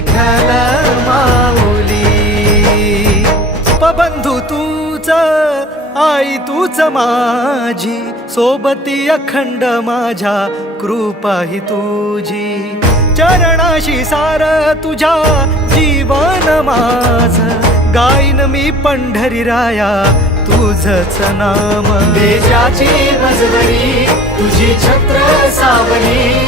विठ्ठल माऊली. पबंधू तूच आई तूच माझी सोबती अखंड माझ्या कृपा ही तुझी. चरणाशी सार तुझ्या जीवन माझ. गाईन मी पंढरी राया तुझच नाम. देशाची मजवरी तुझी छत्र सावली.